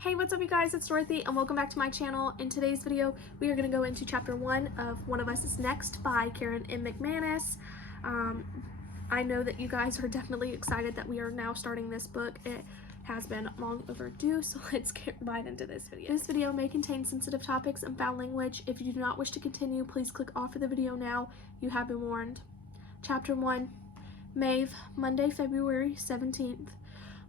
Hey, what's up you guys? It's Dorothy and welcome back to my channel. In today's video, we are going to go into chapter 1 of One of Us is Next by Karen M. McManus. I know that you guys are definitely excited that we are now starting this book. It has been long overdue, so let's get right into this video. This video may contain sensitive topics and foul language. If you do not wish to continue, please click off of the video now. You have been warned. Chapter 1. Maeve, Monday, February 17th.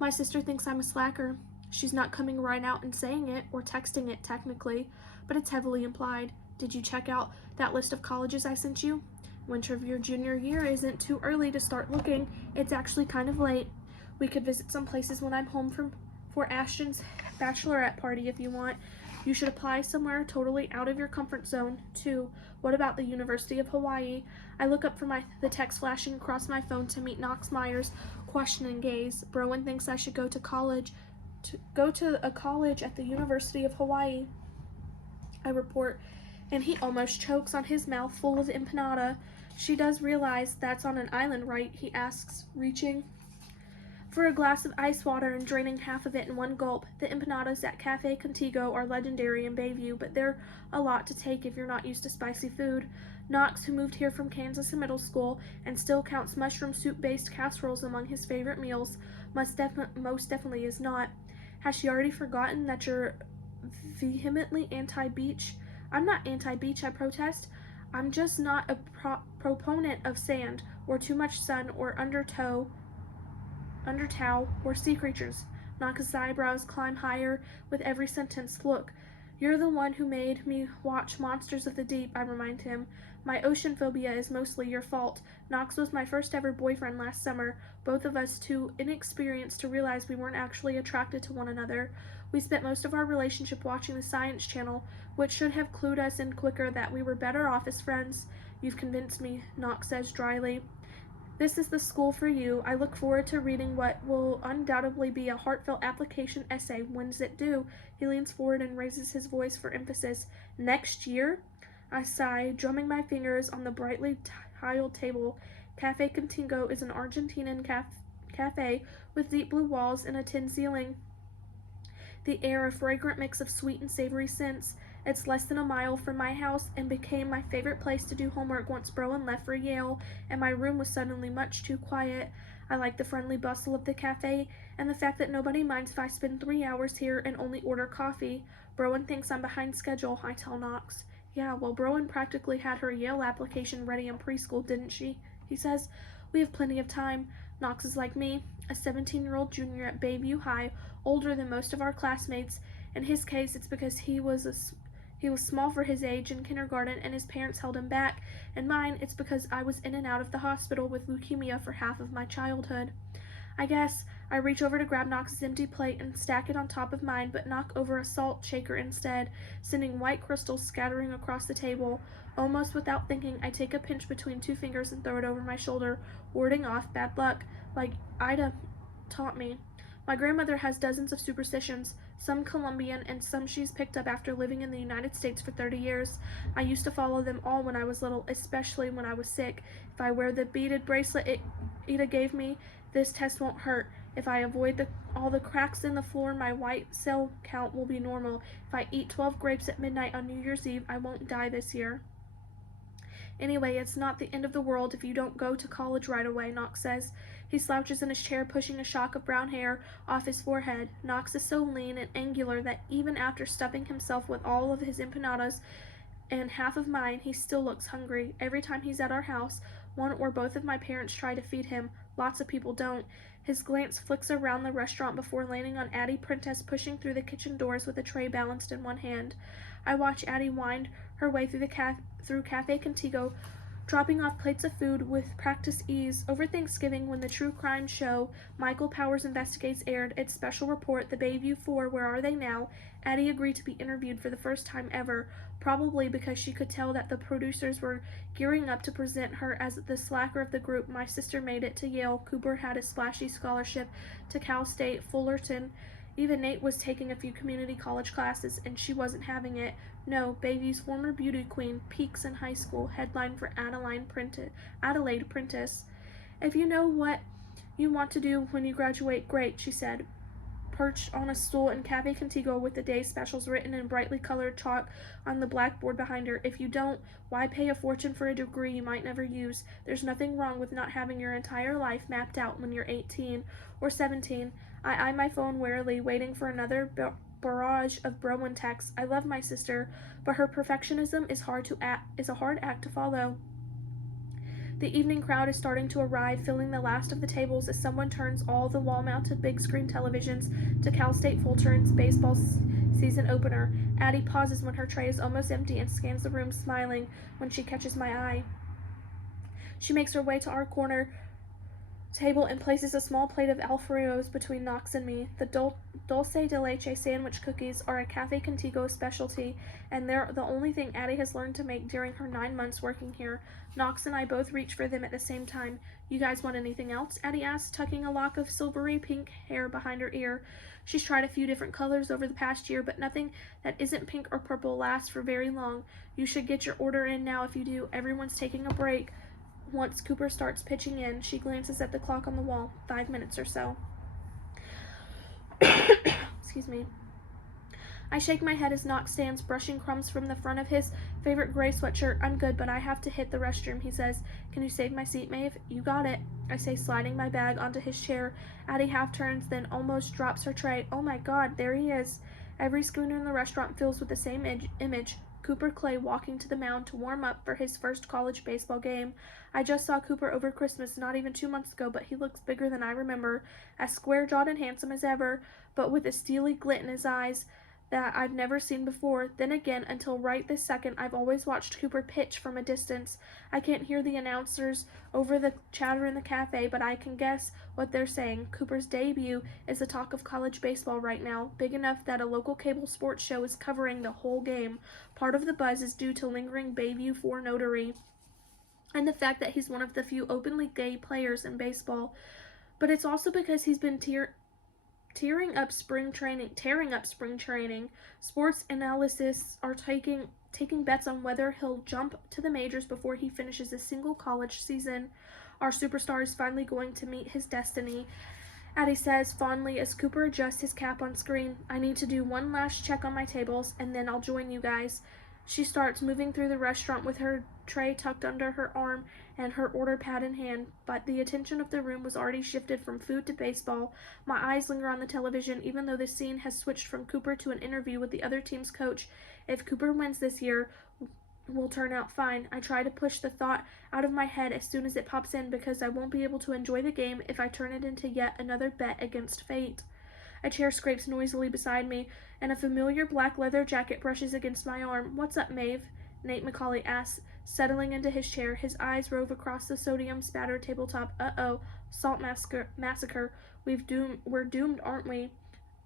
My sister thinks I'm a slacker. She's not coming right out and saying it, or texting it technically, but it's heavily implied. Did you check out that list of colleges I sent you? Winter of your junior year isn't too early to start looking. It's actually kind of late. We could visit some places when I'm home for Ashton's bachelorette party if you want. You should apply somewhere totally out of your comfort zone, too. What about the University of Hawaii? I look up from the text flashing across my phone to meet Knox Meyer's questioning gaze. Browen thinks I should go to a college at the University of Hawaii, I report, and he almost chokes on his mouth full of empanada. She does realize that's on an island, right? He asks, reaching for a glass of ice water and draining half of it in one gulp. The empanadas at Cafe Contigo are legendary in Bayview, but they're a lot to take if you're not used to spicy food. Knox, who moved here from Kansas in middle school and still counts mushroom soup-based casseroles among his favorite meals, most definitely is not. Has she already forgotten that you're vehemently anti-beach? I'm not anti-beach, I protest. I'm just not a proponent of sand, or too much sun, or undertow, or sea creatures. Knox's eyebrows climb higher with every sentence. Look, you're the one who made me watch Monsters of the Deep, I remind him. My ocean phobia is mostly your fault. Knox was my first ever boyfriend last summer, both of us too inexperienced to realize we weren't actually attracted to one another. We spent most of our relationship watching the Science Channel, which should have clued us in quicker that we were better off as friends. You've convinced me, Knox says dryly. This is the school for you. I look forward to reading what will undoubtedly be a heartfelt application essay. When's it due? He leans forward and raises his voice for emphasis. Next year? I sigh, drumming my fingers on the brightly tiled table. Cafe Contigo is an Argentinian cafe with deep blue walls and a tin ceiling. The air a fragrant mix of sweet and savory scents. It's less than a mile from my house and became my favorite place to do homework once Browen left for Yale, and my room was suddenly much too quiet. I like the friendly bustle of the cafe and the fact that nobody minds if I spend 3 hours here and only order coffee. Browen thinks I'm behind schedule, I tell Knox. Yeah, well, Browen practically had her Yale application ready in preschool, didn't she? He says. We have plenty of time. Knox is like me, a 17-year-old junior at Bayview High, older than most of our classmates. In his case, it's because he was small for his age in kindergarten and his parents held him back. In mine, it's because I was in and out of the hospital with leukemia for half of my childhood. I guess. I reach over to grab Knox's empty plate and stack it on top of mine, but knock over a salt shaker instead, sending white crystals scattering across the table. Almost without thinking, I take a pinch between 2 fingers and throw it over my shoulder, warding off bad luck, like Ida taught me. My grandmother has dozens of superstitions, some Colombian and some she's picked up after living in the United States for 30 years. I used to follow them all when I was little, especially when I was sick. If I wear the beaded bracelet Ida gave me, this test won't hurt. If I avoid all the cracks in the floor, my white cell count will be normal. If I eat 12 grapes at midnight on New Year's Eve, I won't die this year. Anyway, it's not the end of the world if you don't go to college right away, Knox says. He slouches in his chair, pushing a shock of brown hair off his forehead. Knox is so lean and angular that even after stuffing himself with all of his empanadas and half of mine, he still looks hungry. Every time he's at our house, one or both of my parents try to feed him. Lots of people don't. His glance flicks around the restaurant before landing on Addie Prentice pushing through the kitchen doors with a tray balanced in one hand. I watch Addie wind her way through Cafe Contigo, dropping off plates of food with practiced ease. Over Thanksgiving, when the true crime show Michael Powers Investigates aired its special report, The Bayview Four, Where Are They Now?, Addie agreed to be interviewed for the first time ever, probably because she could tell that the producers were gearing up to present her as the slacker of the group. My sister made it to Yale. Cooper had a splashy scholarship to Cal State Fullerton. Even Nate was taking a few community college classes, and she wasn't having it. No, Bayview's former beauty queen peaks in high school, headline for Adelaide Prentice. If you know what you want to do when you graduate, great, she said. perched on a stool in Cafe Contigo with the day's specials written in brightly colored chalk on the blackboard behind her. If you don't, why pay a fortune for a degree you might never use? There's nothing wrong with not having your entire life mapped out when you're 18 or 17. I eye my phone warily, waiting for another barrage of Browen texts. I love my sister, but her perfectionism is a hard act to follow. The evening crowd is starting to arrive, filling the last of the tables as someone turns all the wall-mounted big-screen televisions to Cal State Fulton's baseball season opener. Addie pauses when her tray is almost empty and scans the room, smiling when she catches my eye. She makes her way to our corner table and places a small plate of Alfredos between Knox and me. The dulce de leche sandwich cookies are a Cafe Contigo specialty, and they're the only thing Addie has learned to make during her 9 months working here. Knox and I both reach for them at the same time. You guys want anything else? Addie asks, tucking a lock of silvery pink hair behind her ear. She's tried a few different colors over the past year, but nothing that isn't pink or purple lasts for very long. You should get your order in now if you do. Everyone's taking a break. Once Cooper starts pitching in, she glances at the clock on the wall. 5 minutes or so. Excuse me. I shake my head as Knox stands brushing crumbs from the front of his favorite gray sweatshirt. I'm good, but I have to hit the restroom, he says. Can you save my seat, Maeve? You got it, I say, sliding my bag onto his chair. Addie half turns, then almost drops her tray. Oh my God, there he is. Every screen in the restaurant fills with the same image. Cooper Clay walking to the mound to warm up for his first college baseball game. I just saw Cooper over Christmas not even 2 months ago, but he looks bigger than I remember, as square-jawed and handsome as ever, but with a steely glint in his eyes that I've never seen before. Then again, until right this second, I've always watched Cooper pitch from a distance. I can't hear the announcers over the chatter in the cafe, but I can guess what they're saying. Cooper's debut is the talk of college baseball right now, big enough that a local cable sports show is covering the whole game. Part of the buzz is due to lingering Bayview 4 notoriety and the fact that he's one of the few openly gay players in baseball. But it's also because he's been tearing up spring training. Sports analysts are taking bets on whether he'll jump to the majors before he finishes a single college season. Our superstar is finally going to meet his destiny, Addie says fondly as Cooper adjusts his cap on screen. I need to do one last check on my tables, and then I'll join you guys. She starts moving through the restaurant with her tray tucked under her arm and her order pad in hand, but the attention of the room was already shifted from food to baseball. My eyes linger on the television, even though the scene has switched from Cooper to an interview with the other team's coach. If Cooper wins this year, will turn out fine. I try to push the thought out of my head as soon as it pops in because I won't be able to enjoy the game if I turn it into yet another bet against fate. A chair scrapes noisily beside me, and a familiar black leather jacket brushes against my arm. What's up, Maeve? Nate McCauley asks, settling into his chair. His eyes rove across the sodium-spattered tabletop. Uh-oh, salt massacre. We're doomed, aren't we?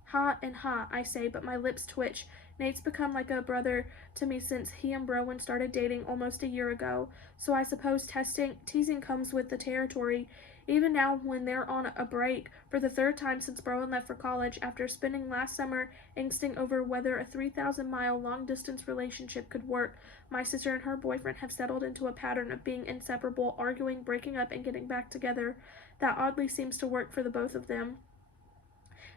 Ha and ha, I say, but my lips twitch. Nate's become like a brother to me since he and Browen started dating almost a year ago, so I suppose teasing comes with the territory. Even now, when they're on a break, for the third time since Browen left for college, after spending last summer angsting over whether a 3,000-mile long-distance relationship could work, my sister and her boyfriend have settled into a pattern of being inseparable, arguing, breaking up, and getting back together. That oddly seems to work for the both of them.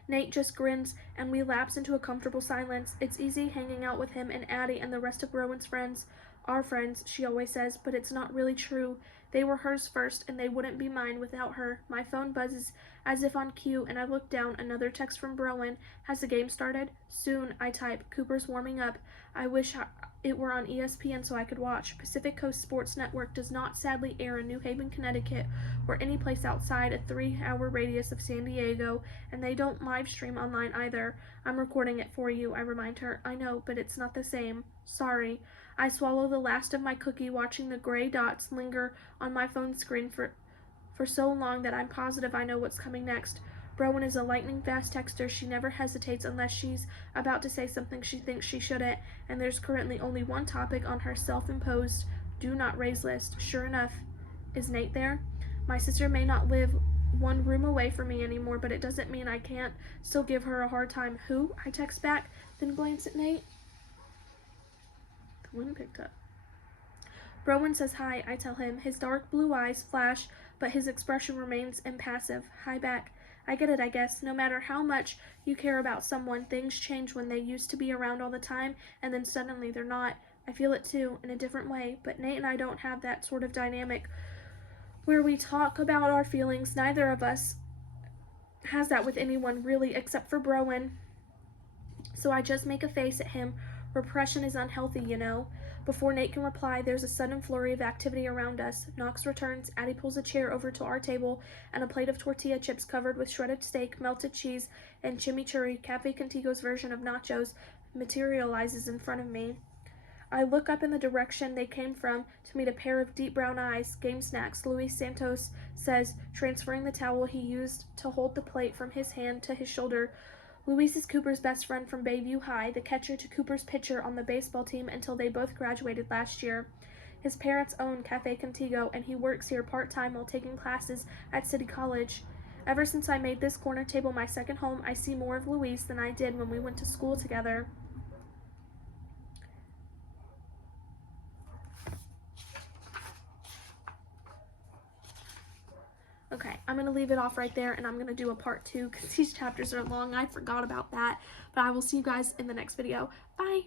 Nate just grins, and we lapse into a comfortable silence. It's easy hanging out with him and Addie and the rest of Rowan's friends. Our friends, she always says, but it's not really true. They were hers first, and they wouldn't be mine without her. My phone buzzes as if on cue, and I look down. Another text from Browen. Has the game started? Soon, I type. Cooper's warming up. I wish it were on ESPN so I could watch. Pacific Coast Sports Network does not sadly air in New Haven, Connecticut, or any place outside a 3-hour radius of San Diego, and they don't live stream online either. I'm recording it for you, I remind her. I know, but it's not the same. Sorry. I swallow the last of my cookie, watching the gray dots linger on my phone screen for so long that I'm positive I know what's coming next. Browen is a lightning-fast texter. She never hesitates unless she's about to say something she thinks she shouldn't, and there's currently only one topic on her self-imposed do not raise list. Sure enough, is Nate there? My sister may not live one room away from me anymore, but it doesn't mean I can't still give her a hard time. Who? I text back, then glance at Nate. The wind picked up. Browen says hi, I tell him. His dark blue eyes flash, but his expression remains impassive. Hi back. I get it, I guess. No matter how much you care about someone, things change when they used to be around all the time and then suddenly they're not. I feel it too, in a different way, but Nate and I don't have that sort of dynamic where we talk about our feelings. Neither of us has that with anyone really, except for Browen. So I just make a face at him. Repression is unhealthy, you know. Before Nate can reply, there's a sudden flurry of activity around us. Knox returns, Addie pulls a chair over to our table, and a plate of tortilla chips covered with shredded steak, melted cheese, and chimichurri, Cafe Contigo's version of nachos, materializes in front of me. I look up in the direction they came from to meet a pair of deep brown eyes. Game snacks, Luis Santos says, transferring the towel he used to hold the plate from his hand to his shoulder. Luis is Cooper's best friend from Bayview High, the catcher to Cooper's pitcher on the baseball team until they both graduated last year. His parents own Cafe Contigo, and he works here part-time while taking classes at City College. Ever since I made this corner table my second home, I see more of Luis than I did when we went to school together. Okay, I'm going to leave it off right there, and I'm going to do a part 2 because these chapters are long. I forgot about that, but I will see you guys in the next video. Bye!